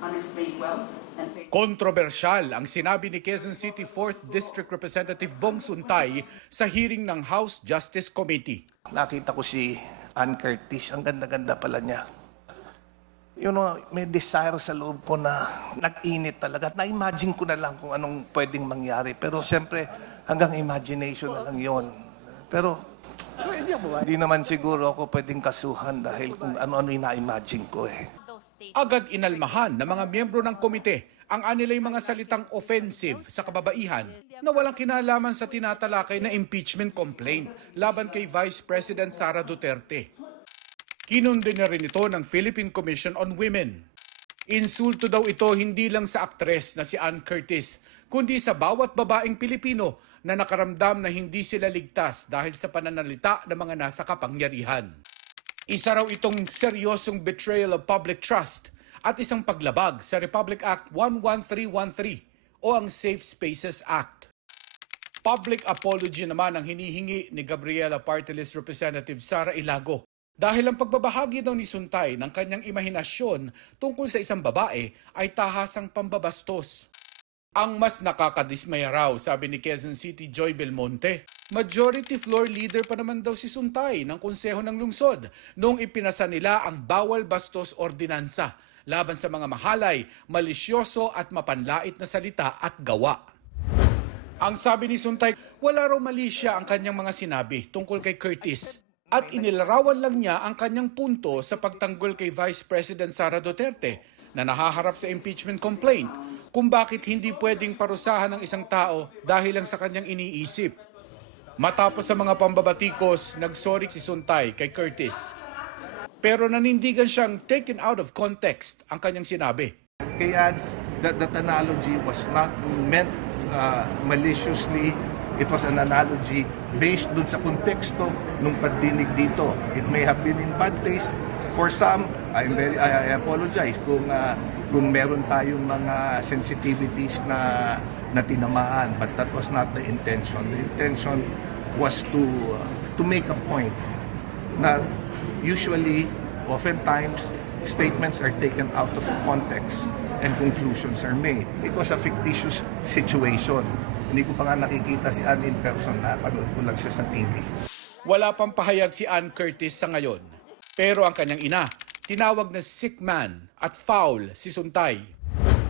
unexplained wealth and Kontrobersyal ang sinabi ni Quezon City 4th District Representative Bong Suntay sa hearing ng House Justice Committee. Nakita ko si Ann Curtis, ang ganda-ganda pala niya. You know, may desire sa loob ko na nag-init talaga. Na-imagine ko na lang kung anong pwedeng mangyari. Pero siyempre, hanggang imagination na lang yon. Pero hindi naman siguro ako pwedeng kasuhan dahil kung ano-ano yung na-imagine ko eh. Agad inalmahan ng mga miyembro ng komite ang anilay mga salitang offensive sa kababaihan na walang kinalaman sa tinatalakay na impeachment complaint laban kay Vice President Sara Duterte. Kinundi na rin ito ng Philippine Commission on Women. Insulto daw ito hindi lang sa aktres na si Ann Curtis, kundi sa bawat babaeng Pilipino na nakaramdam na hindi sila ligtas dahil sa pananalita ng mga nasa kapangyarihan. Isa raw itong seryosong betrayal of public trust at isang paglabag sa Republic Act 11313 o ang Safe Spaces Act. Public apology naman ang hinihingi ni Gabriela Party List Representative Sara Ilago dahil ang pagbabahagi daw ni Suntay ng kanyang imahinasyon tungkol sa isang babae ay tahasang pambabastos. Ang mas nakakadismaya raw, sabi ni Quezon City Joy Belmonte, majority floor leader pa naman daw si Suntay ng Konseho ng Lungsod noong ipinasa nila ang bawal bastos ordinansa laban sa mga mahalay, malisyoso at mapanlait na salita at gawa. Ang sabi ni Suntay, wala raw mali siya ang kanyang mga sinabi tungkol kay Curtis at inilarawan lang niya ang kanyang punto sa pagtanggol kay Vice President Sara Duterte na nahaharap sa impeachment complaint kung bakit hindi pwedeng parusahan ng isang tao dahil lang sa kanyang iniisip. Matapos sa mga pambabatikos, nagsorry si Suntay kay Curtis. Pero nanindigan siyang taken out of context ang kanyang sinabi. Kaya that analogy was not meant maliciously. It was an analogy based dun sa konteksto nung pagdinig dito. It may have been in bad taste. For some, I apologize kung meron tayong mga sensitivities na tinamaan, but that was not the intention. The intention was to make a point na usually, oftentimes, statements are taken out of context and conclusions are made. It was a fictitious situation. Hindi ko pa nga nakikita si Ann in person, napanood ko lang siya sa TV. Wala pang pahayag si Ann Curtis sa ngayon. Pero ang kanyang ina, tinawag na sick man at foul si Suntay.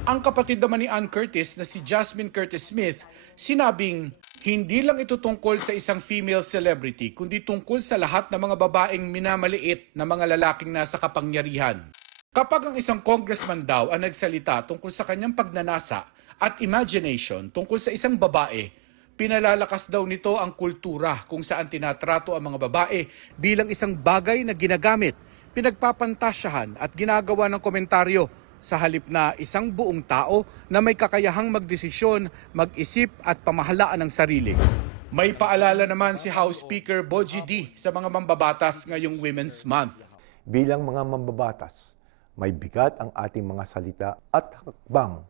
Ang kapatid naman ni Ann Curtis na si Jasmine Curtis Smith, sinabing hindi lang ito tungkol sa isang female celebrity, kundi tungkol sa lahat ng mga babaeng minamaliit na mga lalaking nasa kapangyarihan. Kapag ang isang congressman daw ang nagsalita tungkol sa kanyang pagnanasa at imagination tungkol sa isang babae, pinalalakas daw nito ang kultura kung saan tinatrato ang mga babae bilang isang bagay na ginagamit, pinagpapantasyahan at ginagawa ng komentaryo sa halip na isang buong tao na may kakayahang magdesisyon, mag-isip at pamahalaan ng sarili. May paalala naman si House Speaker Bogie D sa mga mambabatas ngayong Women's Month. Bilang mga mambabatas, may bigat ang ating mga salita at hakbang.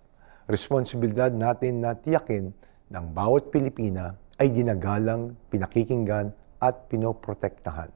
Responsibilidad natin na tiyakin ng bawat Pilipina ay ginagalang, pinakikinggan at pinoprotektahan.